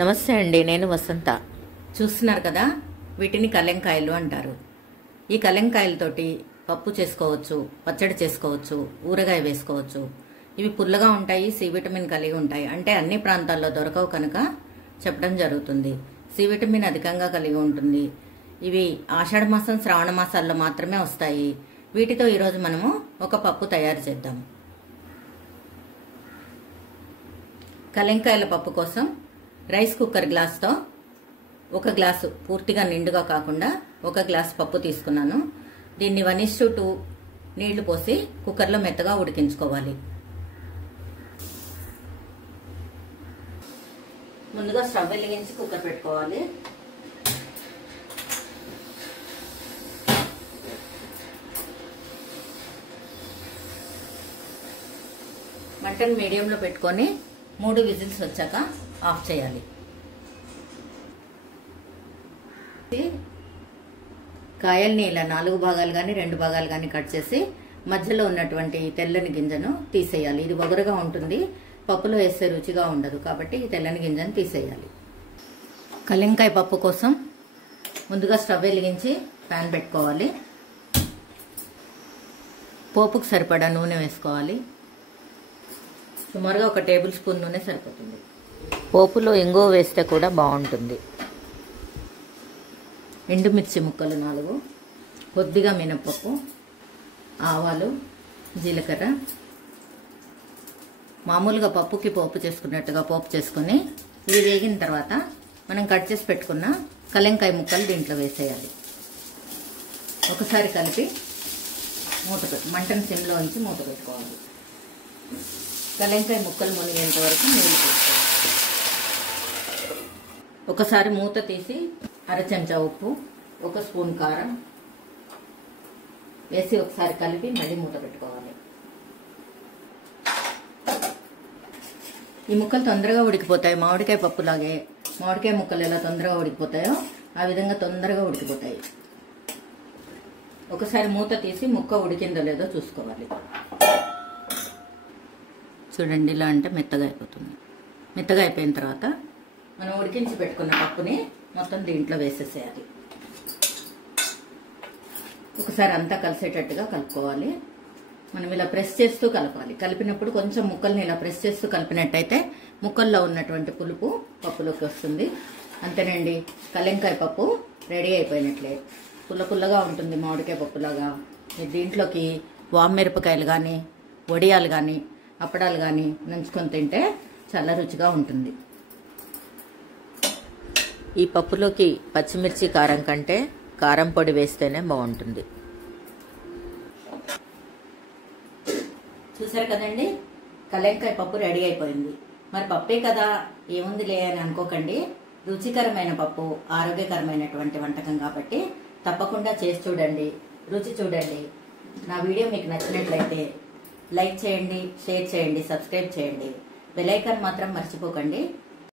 నమస్తే అండి, నేను వసంత. చూస్తున్నారు కదా, వీటిని కలెంకాయలు అంటారు. ఈ కలెంకాయలతోటి పప్పు చేసుకోవచ్చు, పచ్చడి చేసుకోవచ్చు, ఊరగాయ వేసుకోవచ్చు. ఇవి పుల్లగా ఉంటాయి, సి విటమిన్ కలిగి ఉంటాయి. అంటే అన్ని ప్రాంతాల్లో దొరకవు కనుక చెప్పడం జరుగుతుంది. సి విటమిన్ అధికంగా కలిగి ఉంటుంది. ఇవి ఆషాఢ మాసం, శ్రావణ మాసాల్లో మాత్రమే వస్తాయి. వీటితో ఈరోజు మనము ఒక పప్పు తయారు చేద్దాం. కలెంకాయల పప్పు కోసం రైస్ కుక్కర్ గ్లాస్తో ఒక గ్లాసు పూర్తిగా నిండుగా కాకుండా ఒక గ్లాస్ పప్పు తీసుకున్నాను. దీన్ని 1:2 నీళ్లు పోసి కుక్కర్లో మెత్తగా ఉడికించుకోవాలి. ముందుగా స్టవ్ వెలిగించి కుక్కర్ పెట్టుకోవాలి. మంటను మీడియంలో పెట్టుకొని 3 విజిల్స్ వచ్చాక ఆఫ్ చేయాలి. కాయల్ని ఇలా 4 భాగాలు కానీ 2 భాగాలు కానీ కట్ చేసి మధ్యలో ఉన్నటువంటి తెల్లని గింజను తీసేయాలి. ఇది వగరుగా ఉంటుంది, పప్పులో వేస్తే రుచిగా ఉండదు, కాబట్టి ఈ తెల్లని గింజను తీసేయాలి. కలెంకాయ పప్పు కోసం ముందుగా స్టవ్ వెలిగించి ప్యాన్ పెట్టుకోవాలి. పోపుకు సరిపడా నూనె వేసుకోవాలి. సుమారుగా 1 టేబుల్ స్పూన్ నూనె సరిపోతుంది. పోపులో ఇంగువ వేస్తే కూడా బాగుంటుంది. ఎండుమిర్చి ముక్కలు 4, కొద్దిగా మినపప్పు, ఆవాలు, జీలకర్ర. మామూలుగా పప్పుకి పోపు చేసుకున్నట్టుగా పోపు చేసుకొని ఇవి వేగిన తర్వాత మనం కట్ చేసి పెట్టుకున్న కలెంకాయ ముక్కలు దీంట్లో వేసేయాలి. ఒకసారి కలిపి మంటను సిమ్లో ఉంచి మూత పెట్టుకోవాలి. కలెంకాయ ముక్కలు మునిగేంత వరకు నీళ్ళు పోసుకోవాలి. ఒకసారి మూత తీసి 1/2 చెంచా ఉప్పు, 1 స్పూన్ కారం వేసి ఒకసారి కలిపి మళ్ళీ మూత పెట్టుకోవాలి. ఈ ముక్కలు తొందరగా ఉడికిపోతాయి. మామిడికాయ పప్పులాగే మామిడికాయ ముక్కలు ఎలా తొందరగా ఉడికిపోతాయో ఆ విధంగా తొందరగా ఉడికిపోతాయి. ఒకసారి మూత తీసి ముక్క ఉడికిందో లేదో చూసుకోవాలి. చూడండి, ఇలా అంటే మెత్తగా అయిపోతుంది. మెత్తగా అయిపోయిన తర్వాత మనం ఉడికించి పెట్టుకున్న పప్పుని మొత్తం దీంట్లో వేసేసేయాలి. ఒకసారి అంతా కలిసేటట్టుగా కలుపుకోవాలి. మనం ఇలా ప్రెస్ చేస్తూ కలపాలి. కలిపినప్పుడు కొంచెం ముక్కల్ని ఇలా ప్రెస్ చేస్తూ కలిపినట్టయితే ముక్కల్లో ఉన్నటువంటి పులుపు పప్పులోకి వస్తుంది. అంతేనండి, కలెంకాయ పప్పు రెడీ అయిపోయినట్లే. పుల్లగా ఉంటుంది, మామిడికాయ పప్పులాగా. దీంట్లోకి వామిరపకాయలు కానీ, వడియాలు కానీ, అప్పడాలు కానీ నంచుకొని తింటే చాలా రుచిగా ఉంటుంది. ఈ పప్పులోకి పచ్చిమిర్చి కారం కంటే కారం పొడి వేస్తేనే బాగుంటుంది. చూసారు కదండి, కలెంకాయ పప్పు రెడీ అయిపోయింది. మరి పప్పే కదా, ఏముందిలే అని అనుకోకండి. రుచికరమైన పప్పు ఆరోగ్యకరమైనటువంటి వంటకం కాబట్టి తప్పకుండా చేసి చూడండి, రుచి చూడండి. నా వీడియో మీకు నచ్చినట్లయితే లైక్ చేయండి, షేర్ చేయండి, సబ్స్క్రైబ్ చేయండి. బెల్ ఐకాన్ మాత్రం మర్చిపోకండి.